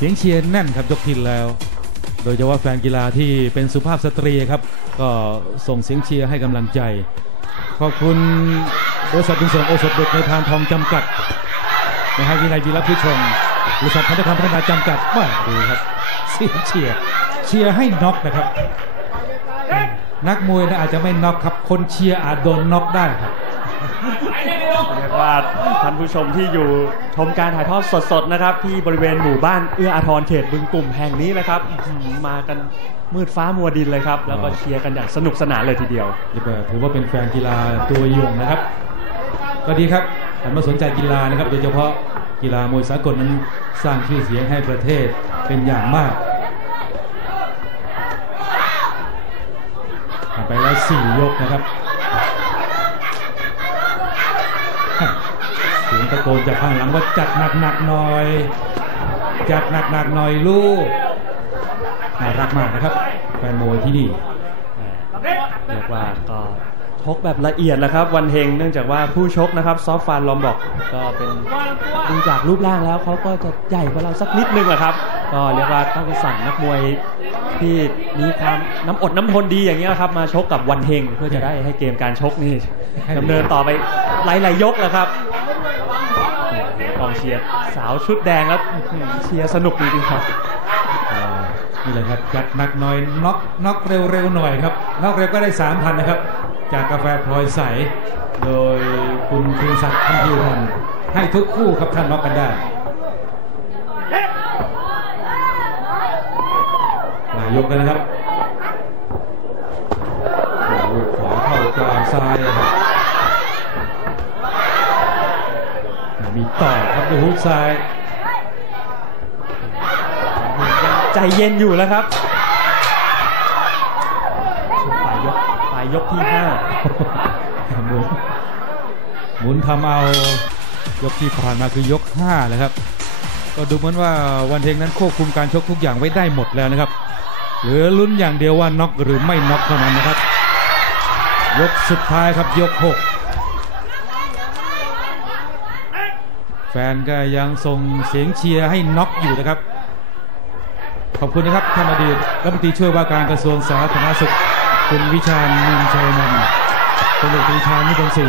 เสียงเชียร์แน่นครับยกทินแล้ว โดยเฉพาะแฟนกีฬาที่เป็นสุภาพสตรีครับ ก็ส่งเสียงเชียร์ให้กำลังใจ ขอบคุณบริษัทบุญส่งโอสถเด็กในพานทองจำกัดนะฮะวินัยวีรพิชงบริษัทพันธคำพัฒนาจำกัดว่าดูครับเสียงเชียร์เชียร์ให้น็อกนะครับ นักมวยนะอาจจะไม่น็อกครับคนเชียร์อาจโดนน็อกได้ครับ เรียกว่าท่านผู้ชมที่อยู่ชมการถ่ายทอดสดๆนะครับ ที่บริเวณหมู่บ้านเอื้ออาทรเขตบึงกลุ่มแห่งนี้แหละครับอื้อหือมากันมืดฟ้ามัวดินเลยครับ แล้วก็เชียร์กันอย่างสนุกสนานเลยทีเดียว เรียกว่าถือว่าเป็นแฟนกีฬาตัวยงนะครับ ก็ดีครับหันมาสนใจกีฬานะครับ โดยเฉพาะกีฬามวยสากลนั้นสร้างชื่อเสียงให้ประเทศเป็นอย่างมากผ่านไปแล้วสี่ยกนะครับ เสียงตะ โกนจากข้างหลังว่าจัดหนักๆหน่อย จัดหนักๆหน่อยลูกน่ารักมากนะครับแฟนมวยที่นี่เรียกว่าก็ชกแบบละเอียดแหละครับ วันเฮงเนื่องจากว่าผู้ชกนะครับ ซอฟฟานลอมบอกก็เป็นดูจากรูปร่างแล้วเขาก็จะใหญ่กว่าเราสักนิดนึงแหละครับ ก็เรียกว่าต้องสั่งนักมวยที่มีความน้ำอดน้ำทนดีอย่างนี้ยครับ มาชกกับวันเฮงเพื่อจะได้ให้เกมการชกนี่ดำเนินต่อไปหลายๆยกแหละครับ องเชียร์สาวชุดแดงแล้วเชียร์สนุกจริงครับนี่เลยครับจัดหนักหน่อยน็อกน็อกเร็วๆหน่อยครับน็อกเร็วก็ได้สามพันนะครับ จากกาแฟพลอยใส โดยคุณเพียงศักดิ์พันธิรันให้ทุกคู่ครับท่านน็อกกันได้หลายยกกันนะครับขวาเข้ากลางซ้ายนะครับ มีต่อครับดูฮุกซ้ายใจเย็นอยู่แล้วครับปลายยกปลายยกที่ห้าหมุนหมุนทำเอายกที่ผ่านมาคือยก5เลยครับ ก็ดูเหมือนว่าวันเทงนั้นควบคุมการชกทุกอย่างไว้ได้หมดแล้วนะครับเหลือลุ้นอย่างเดียวว่าน็อกหรือไม่น็อกเท่านั้นนะครับ ยกสุดท้ายครับยก6 แฟนก็ยังส่งเสียงเชียร์ให้น็อกอยู่นะครับ ขอบคุณนะครับท่านอดีตรัฐมนตรีช่วยว่าการกระทรวงสาธารณสุข คุณวิชาญมินชัยนันท์ตำรวจตรีชาญนิพนธ์ศรี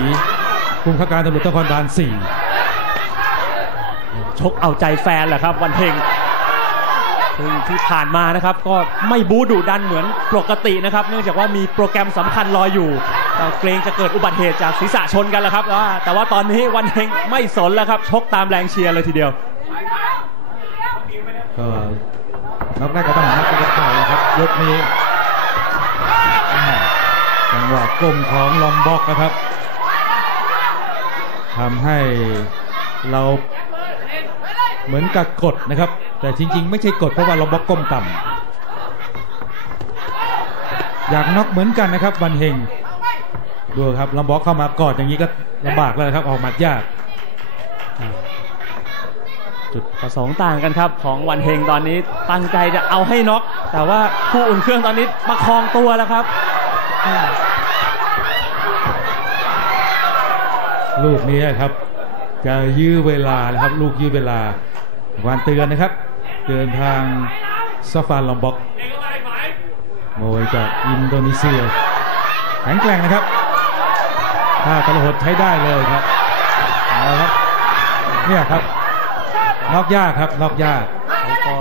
ภูมิข้าการตำรวจนครบาล4ชกเอาใจแฟนแหละครับ วันเพ็งซึ่งที่ผ่านมานะครับ ก็ไม่บูดุดันเหมือนปกตินะครับ เนื่องจากว่ามีโปรแกรมสำคัญรออยู่ เกรงจะเกิดอุบัติเหตุจากศีรษะชนกันแล้วครับแต่ว่าแต่ว่าตอนนี้วันเพ็งไม่สนแล้วครับ ชกตามแรงเชียร์เลยทีเดียวก็นอกได้ก็ต้องน็อกกันไปนะครับยกนี้อ่าจังหวะกลมของลอมบ็อกนะครับทำให้เราเหมือนกับกดนะครับ แต่จริง ๆ ไม่ใช่กดเพราะว่าลอมบ็อกก้มต่ำอยากน็อกเหมือนกันนะครับวันเฮง ดูครับลอมบ็อกเข้ามากอดอย่างนี้ก็ลำบากแล้วครับออกหมัดยาก จุดประสงค์ต่างกันครับ ของวันเฮงตอนนี้ตั้งใจจะเอาให้น็อกแต่ว่าผู้อุ่นเครื่องตอนนี้ประคองตัวแล้วครับ ลูกนี้ครับ จะยื้อเวลานะครับ ลูกยื้อเวลาวันเตือนนะครับเตือนทางซาฟานลอมบ็อกมวยจากอินโดนีเซียแข็งแกร่งนะครับ ถ้าตะหดใช้ได้เลยครับเอาละครับเนี่ยครับนอกยากครับนอกยากเขาก็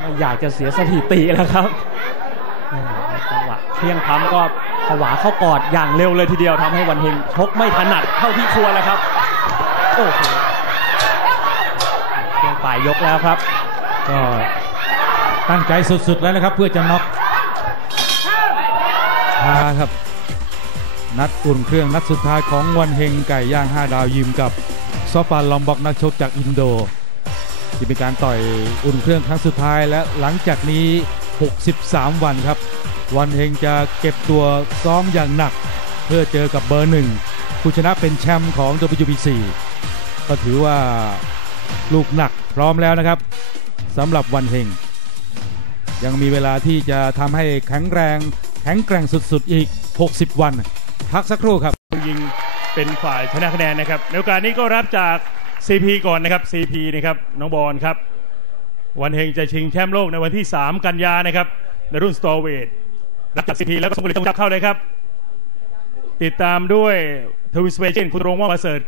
ไม่อยากจะเสียสถิติแล้วครับจังหวะเที่ยงพำก็ผวาเข้ากอดอย่างเร็วเลยทีเดียวทำให้วันเฮงชกไม่ถนัดเท่าที่ควรแล้วครับโอ้โหช่วงปลายยกแล้วครับ ก็ตั้งใจสุดๆแล้วนะครับ เพื่อจะน็อกพาครับ นัดอุ่นเครื่องนัดสุดท้ายของวันเฮงไก่ย่าง 5 ดาวยิมกับซอฟานลอมบ็อกนักชกจากอินโดที่เป็นการต่อยอุ่นเครื่องครั้งสุดท้ายและหลังจากนี้ 63 วันครับ วันเฮงจะเก็บตัวซ้อมอย่างหนัก เพื่อเจอกับเบอร์หนึ่งผู้ชนะเป็นแชมป์ของ WBC ก็ถือว่าลูกหนักพร้อมแล้วนะครับสำหรับวันเฮงยังมีเวลาที่จะทำให้แข็งแรง แข็งแกร่งสุดๆอีก 60 วัน พักสักครู่ครับยิงเป็นฝ่ายชนะคะแนนนะครับในโอกาสนี้ก็รับจาก CP ก่อนนะครับ CP นะครับน้องบอลครับ วันเฮงจะชิงแชมป์โลกในวันที่ 3 กันยานะครับ ในรุ่นสตอเวทรับจากสิทีแล้วก็สมุทรณ์ตรงจับเข้าเลยครับ ติดตามด้วยทวิสเปเจนคุณรงว่าประเสริฐ